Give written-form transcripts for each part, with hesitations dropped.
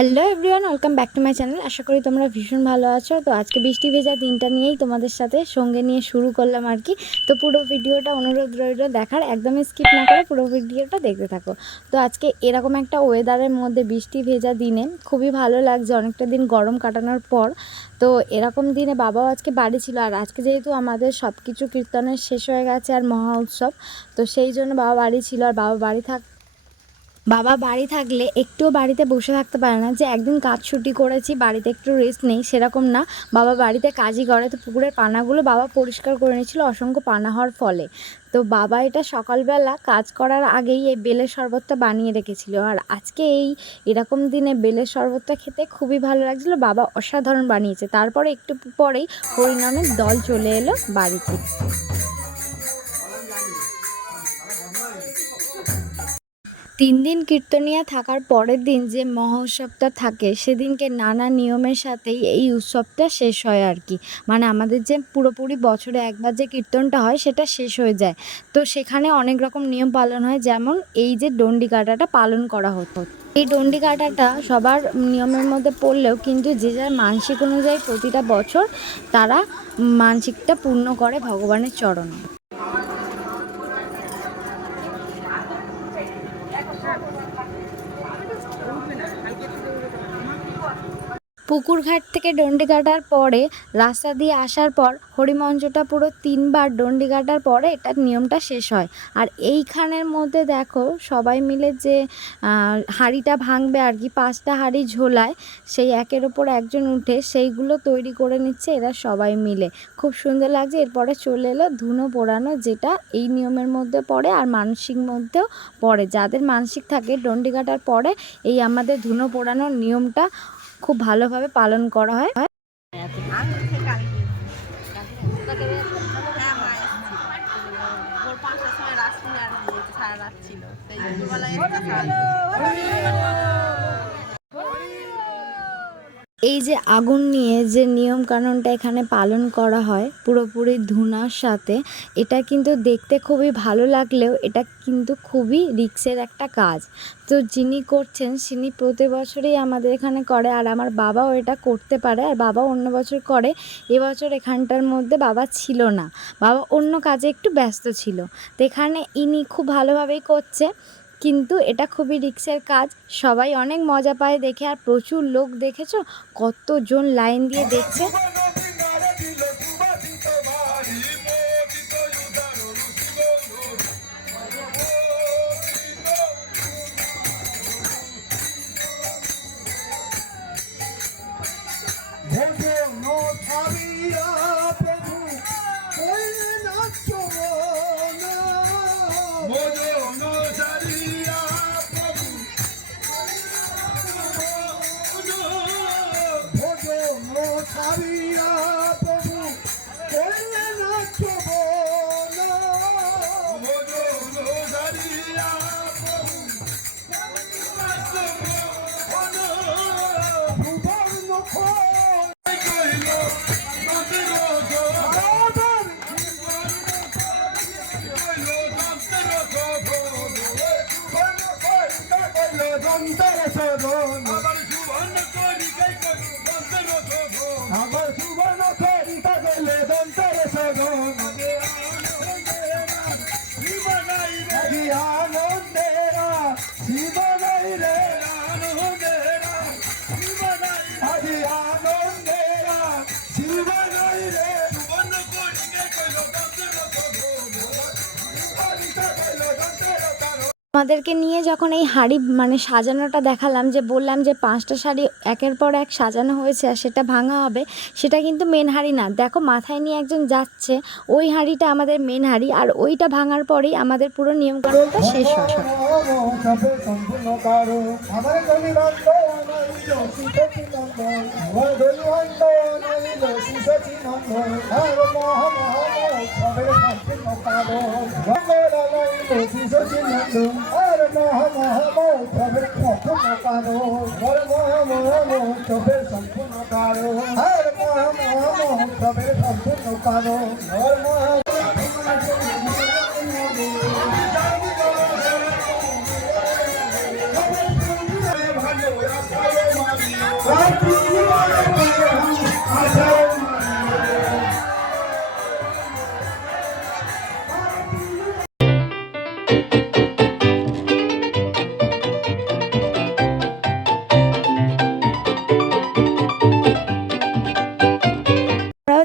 Hello everyone, welcome back to my channel. আশা করি তোমরা ভীষণ ভালো আছো। তো আজকে বৃষ্টি ভেজা দিনটা নিয়েই তোমাদের সাথে সঙ্গে নিয়ে শুরু করলাম আর কি। তো পুরো ভিডিওটা অনুরোধ রইল দেখার, একদমই স্কিপ না করে পুরো ভিডিওটা দেখতে থাকো। তো আজকে এরকম একটা ওয়েদারের মধ্যে বৃষ্টি ভেজা দিনে খুবই ভালো লাগছে, অনেকটা দিন গরম কাটানোর পর। তো এরকম দিনে বাবাও আজকে বাড়ি ছিল, আর আজকে যেহেতু আমাদের সব কিছু কীর্তনের শেষ হয়ে গেছে আর মহা উৎসব, তো সেই জন্য বাবা বাড়ি ছিল। আর বাবা বাড়ি থাকলে একটুও বাড়িতে বসে থাকতে পারে না, যে একদিন কাজ ছুটি করেছি বাড়িতে একটু রেস্ট নেই, সেরকম না। বাবা বাড়িতে কাজই করে। তো পুকুরের পানাগুলো বাবা পরিষ্কার করে নিয়েছিল অসংখ্য পানা হওয়ার ফলে। তো বাবা এটা সকালবেলা কাজ করার আগেই এই বেলের শরবতটা বানিয়ে রেখেছিল। আর আজকে এরকম দিনে বেলের শরবতটা খেতে খুবই ভালো লাগছিলো। বাবা অসাধারণ বানিয়েছে। তারপরে একটু পরেই হরিনামের দল চলে এলো বাড়িতে। 3 দিন কীর্তনিয়া থাকার পরের দিন যে মহোৎসবটা থাকে, সেদিনকে নানা নিয়মের সাথেই এই উৎসবটা শেষ হয় আর কি। মানে আমাদের যে পুরোপুরি বছরে একবার যে কীর্তনটা হয় সেটা শেষ হয়ে যায়। তো সেখানে অনেক রকম নিয়ম পালন হয়, যেমন এই যে ডন্ডি কাটাটা পালন করা হতো। এই ডন্ডি কাটাটা সবার নিয়মের মধ্যে পড়লেও কিন্তু যে যার মানসিক অনুযায়ী প্রতিটা বছর তারা মানসিকটা পূর্ণ করে ভগবানের চরণে। পুকুরঘাট থেকে ডন্ডি কাটার পরে রাস্তা দিয়ে আসার পর হরিমঞ্চটা পুরো 3 বার ডন্ডি কাটার পরে এটার নিয়মটা শেষ হয়। আর এইখানের মধ্যে দেখো সবাই মিলে যে হাঁড়িটা ভাঙবে আর কি, 5টা হাঁড়ি ঝোলায়, সেই একের ওপর একজন উঠে সেইগুলো তৈরি করে নিচ্ছে এরা সবাই মিলে। খুব সুন্দর লাগছে। এরপরে চলে এলো ধুনো পোড়ানো, যেটা এই নিয়মের মধ্যে পড়ে আর মানসিক মধ্যেও পড়ে। যাদের মানসিক থাকে ডন্ডি কাটার পরে এই আমাদের ধুনো পোড়ানোর নিয়মটা খুব ভালোভাবে পালন করা হয়। এই যে আগুন নিয়ে যে নিয়ম কানুনটা এখানে পালন করা হয় পুরোপুরি ধুনার সাথে, এটা কিন্তু দেখতে খুবই ভালো লাগলেও এটা কিন্তু খুবই রিস্কের একটা কাজ। তো যিনি করছেন তিনি প্রতি বছরই আমাদের এখানে করে, আর আমার বাবাও এটা করতে পারে, আর বাবা অন্য বছর করে। এবছর এখানটার মধ্যে বাবা ছিল না, বাবা অন্য কাজে একটু ব্যস্ত ছিল। তো এখানে ইনি খুব ভালোভাবেই করছে, কিন্তু এটা খুবই রিস্কের কাজ। সবাই অনেক মজা পায় দেখে, আর প্রচুর লোক দেখেছো কতজন লাইন দিয়ে দেখছে। আমাদেরকে নিয়ে যখন এই হাঁড়ি মানে সাজানোটা দেখালাম, যে বললাম যে 5টা শাড়ি একের পর এক সাজানো হয়েছে আর সেটা ভাঙা হবে, সেটা কিন্তু মেন হাঁড়ি না। দেখো মাথায় নিয়ে একজন যাচ্ছে, ওই হাঁড়িটা আমাদের মেন হাঁড়ি, আর ওইটা ভাঙার পরেই আমাদের পুরো নিয়মকানুনটা শেষ হয়।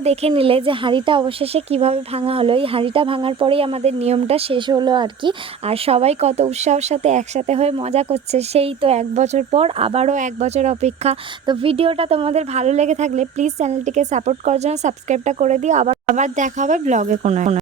দেখে নিলে যে হাঁড়িটা অবশেষে কিভাবে ভাঙা হলো। এই হাঁড়িটা ভাঙার পরেই আমাদের নিয়মটা শেষ হলো আর কি। আর সবাই কত উৎসাহের সাথে একসাথে হয়ে মজা করছে। সেই তো 1 বছর পর আবারও 1 বছর অপেক্ষা। তো ভিডিওটা তোমাদের ভালো লেগে থাকলে প্লিজ চ্যানেলটিকে সাপোর্ট করার জন্য সাবস্ক্রাইবটা করে দিও। আবার দেখা হবে ব্লগে কোনো